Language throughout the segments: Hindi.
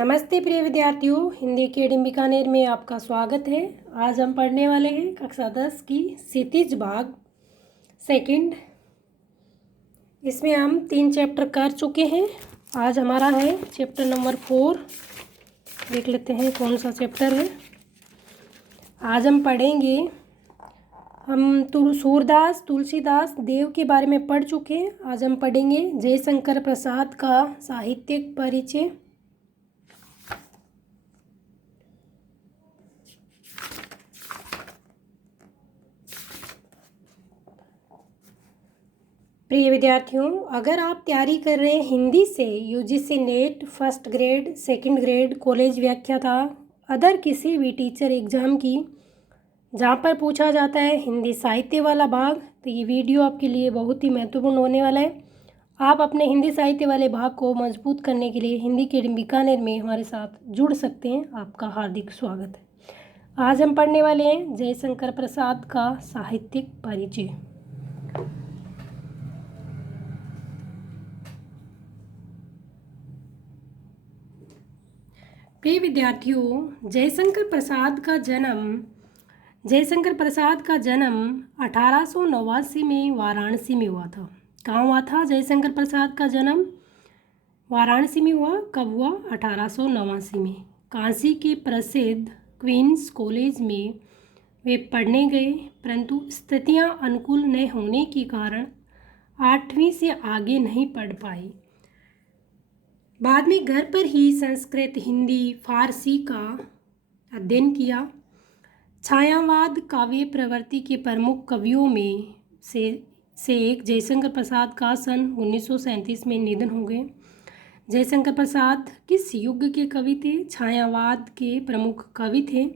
नमस्ते प्रिय विद्यार्थियों, हिंदी अकेडमी बीकानेर में आपका स्वागत है। आज हम पढ़ने वाले हैं कक्षा 10 की क्षितिज भाग सेकंड। इसमें हम 3 चैप्टर कर चुके हैं। आज हमारा है चैप्टर नंबर 4। देख लेते हैं कौन सा चैप्टर है। आज हम पढ़ेंगे, हम सूरदास तुलसीदास देव के बारे में पढ़ चुके हैं। आज हम पढ़ेंगे जयशंकर प्रसाद का साहित्यिक परिचय। प्रिय विद्यार्थियों, अगर आप तैयारी कर रहे हैं हिंदी से UGC net first grade, second grade, college व्याख्याता, अदर किसी भी टीचर एग्ज़ाम की जहाँ पर पूछा जाता है हिंदी साहित्य वाला भाग, तो ये वीडियो आपके लिए बहुत ही महत्वपूर्ण होने वाला है। आप अपने हिंदी साहित्य वाले भाग को मजबूत करने के लिए हिंदी अकेडमी बीकानेर में हमारे साथ जुड़ सकते हैं। आपका हार्दिक स्वागत है। आज हम पढ़ने वाले हैं जयशंकर प्रसाद का साहित्यिक परिचय। प्रिय विद्यार्थियों, जयशंकर प्रसाद का जन्म 1889 में वाराणसी में हुआ था। कहाँ हुआ था जयशंकर प्रसाद का जन्म? वाराणसी में हुआ। कब हुआ? 1889 में। काशी के प्रसिद्ध क्वींस कॉलेज में वे पढ़ने गए, परंतु स्थितियां अनुकूल न होने के कारण 8वीं से आगे नहीं पढ़ पाए। बाद में घर पर ही संस्कृत, हिंदी, फारसी का अध्ययन किया। छायावाद काव्य प्रवृत्ति के प्रमुख कवियों में से एक जयशंकर प्रसाद का सन 1937 में निधन हो गए। जयशंकर प्रसाद किस युग के कवि थे? छायावाद के प्रमुख कवि थे।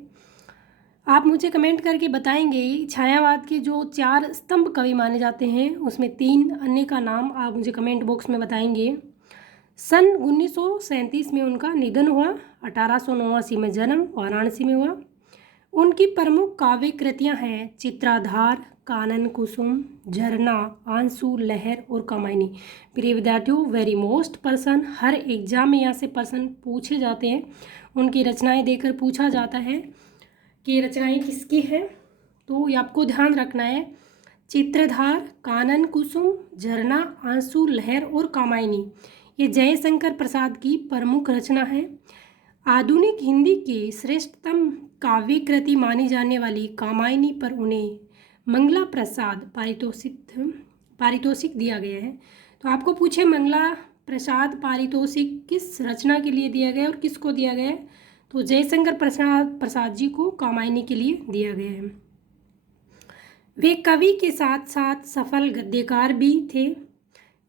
आप मुझे कमेंट करके बताएंगे छायावाद के जो 4 स्तंभ कवि माने जाते हैं उसमें 3 अन्य का नाम आप मुझे कमेंट बॉक्स में बताएंगे। सन 1937 में उनका निधन हुआ। 1889 में जन्म, वाराणसी में हुआ। उनकी प्रमुख काव्य कृतियाँ हैं चित्राधार, कानन कुसुम, झरना, आंसू, लहर और कामायनी। प्रिय विद्यार्थियों, वेरी मोस्ट पर्सन, हर एग्जाम में यहाँ से पर्सन पूछे जाते हैं। उनकी रचनाएं देकर पूछा जाता है कि रचनाएं किसकी हैं, तो ये आपको ध्यान रखना है। चित्रधार, कानन कुसुम, झरना, आंसू, लहर और कामायनी, ये जयशंकर प्रसाद की प्रमुख रचना है। आधुनिक हिंदी के श्रेष्ठतम काव्य कृति मानी जाने वाली कामायनी पर उन्हें मंगला प्रसाद पारितोषिक दिया गया है। तो आपको पूछे मंगला प्रसाद पारितोषिक किस रचना के लिए दिया गया और किसको दिया गया है? तो जयशंकर प्रसाद जी को कामायनी के लिए दिया गया है। वे कवि के साथ साथ सफल गद्यकार भी थे।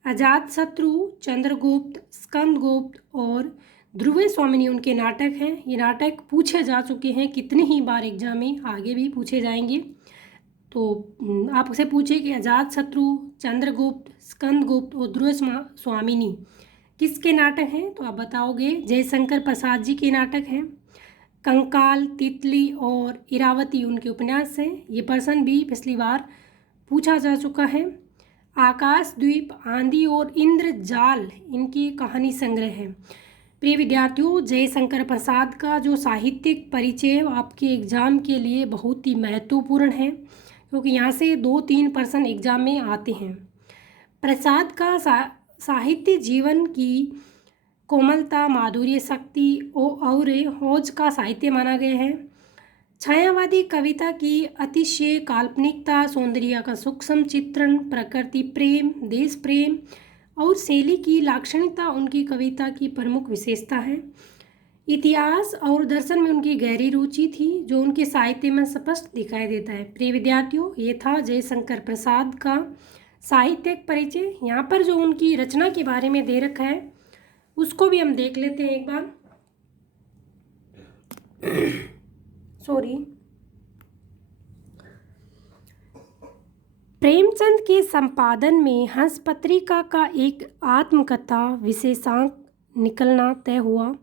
अजातशत्रु, चंद्रगुप्त, स्कंदगुप्त और ध्रुव स्वामिनी उनके नाटक हैं। ये नाटक पूछे जा चुके हैं कितनी ही बार एग्जाम में, आगे भी पूछे जाएंगे। तो आपसे पूछे कि अजातशत्रु, चंद्रगुप्त, स्कंदगुप्त और ध्रुव स्वामिनी किसके नाटक हैं? तो आप बताओगे जयशंकर प्रसाद जी के नाटक हैं। कंकाल, तितली और इरावती उनके उपन्यास हैं। ये प्रश्न भी पिछली बार पूछा जा चुका है। आकाशद्वीप, आंधी और इंद्रजाल इनकी कहानी संग्रह है। प्रिय विद्यार्थियों, जयशंकर प्रसाद का जो साहित्यिक परिचय आपके एग्जाम के लिए बहुत ही महत्वपूर्ण है, क्योंकि यहाँ से 2-3 प्रश्न एग्जाम में आते हैं। प्रसाद का साहित्य जीवन की कोमलता, माधुर्य, शक्ति और होज का साहित्य माना गया है। छायावादी कविता की अतिशय काल्पनिकता, सौंदर्य का सूक्ष्म चित्रण, प्रकृति प्रेम, देश प्रेम और शैली की लाक्षणिकता उनकी कविता की प्रमुख विशेषता है। इतिहास और दर्शन में उनकी गहरी रुचि थी, जो उनके साहित्य में स्पष्ट दिखाई देता है। प्रिय विद्यार्थियों, ये था जयशंकर प्रसाद का साहित्यिक परिचय। यहाँ पर जो उनकी रचना के बारे में दे रखा है उसको भी हम देख लेते हैं एक बार। प्रेमचंद के संपादन में हंस पत्रिका का एक आत्मकथा विशेषांक निकलना तय हुआ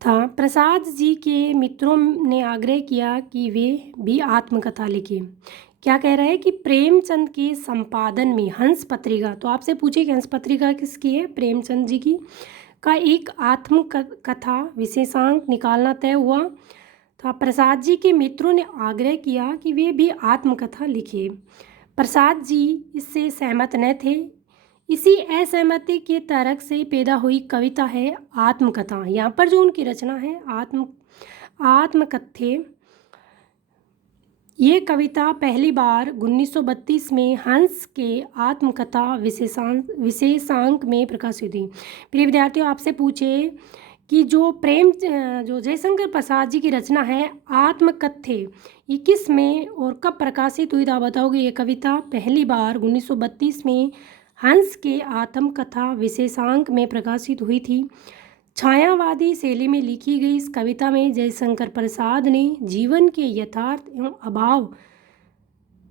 था। प्रसाद जी के मित्रों ने आग्रह किया कि वे भी आत्मकथा लिखें। क्या कह रहा है कि प्रेमचंद के संपादन में हंस पत्रिका, तो आपसे पूछे कि हंस पत्रिका किसकी है? प्रेमचंद जी की। का एक आत्मकथा विशेषांक निकालना तय हुआ। तो प्रसाद जी के मित्रों ने आग्रह किया कि वे भी आत्मकथा लिखिए। प्रसाद जी इससे सहमत न थे। इसी असहमति के तर्क से पैदा हुई कविता है आत्मकथा। यहाँ पर जो उनकी रचना है आत्मकथे, ये कविता पहली बार 1932 में हंस के आत्मकथा विशेषांक में प्रकाशित हुई। प्रिय विद्यार्थियों, आपसे पूछे कि जो जयशंकर प्रसाद जी की रचना है आत्मकथे, ये किस में और कब प्रकाशित हुई, तो आप बताओगे। ये कविता पहली बार 1932 में हंस के आत्मकथा विशेषांक में प्रकाशित हुई थी। छायावादी शैली में लिखी गई इस कविता में जयशंकर प्रसाद ने जीवन के यथार्थ एवं अभाव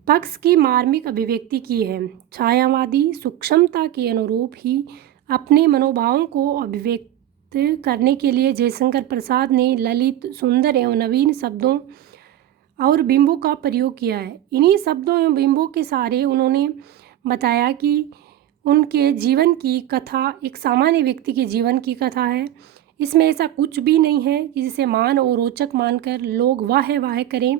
पक्ष की मार्मिक अभिव्यक्ति की है। छायावादी सूक्ष्मता के अनुरूप ही अपने मनोभावों को अभिव्यक्त करने के लिए जयशंकर प्रसाद ने ललित, सुंदर एवं नवीन शब्दों और बिंबों का प्रयोग किया है। इन्हीं शब्दों एवं बिंबों के सहारे उन्होंने बताया कि उनके जीवन की कथा एक सामान्य व्यक्ति के जीवन की कथा है। इसमें ऐसा कुछ भी नहीं है कि जिसे मान और रोचक मानकर लोग वाह वाह करें।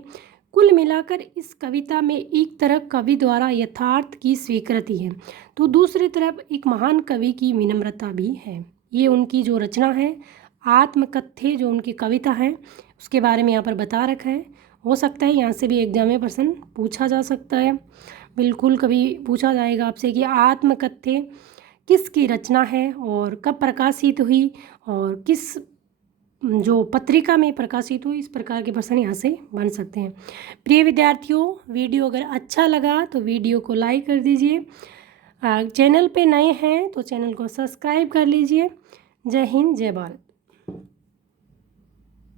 कुल मिलाकर इस कविता में एक तरफ कवि द्वारा यथार्थ की स्वीकृति है, तो दूसरी तरफ एक महान कवि की विनम्रता भी है। ये उनकी जो रचना है आत्मकथे, जो उनकी कविता है, उसके बारे में यहाँ पर बता रखा है। हो सकता है यहाँ से भी एग्जाम में प्रश्न पूछा जा सकता है, बिल्कुल कभी पूछा जाएगा आपसे कि आत्मकथे किसकी रचना है और कब प्रकाशित हुई और किस जो पत्रिका में प्रकाशित हुई। इस प्रकार के प्रश्न यहाँ से बन सकते हैं। प्रिय विद्यार्थियों, वीडियो अगर अच्छा लगा तो वीडियो को लाइक कर दीजिए। चैनल पे नए हैं तो चैनल को सब्सक्राइब कर लीजिए। जय हिंद, जय भारत।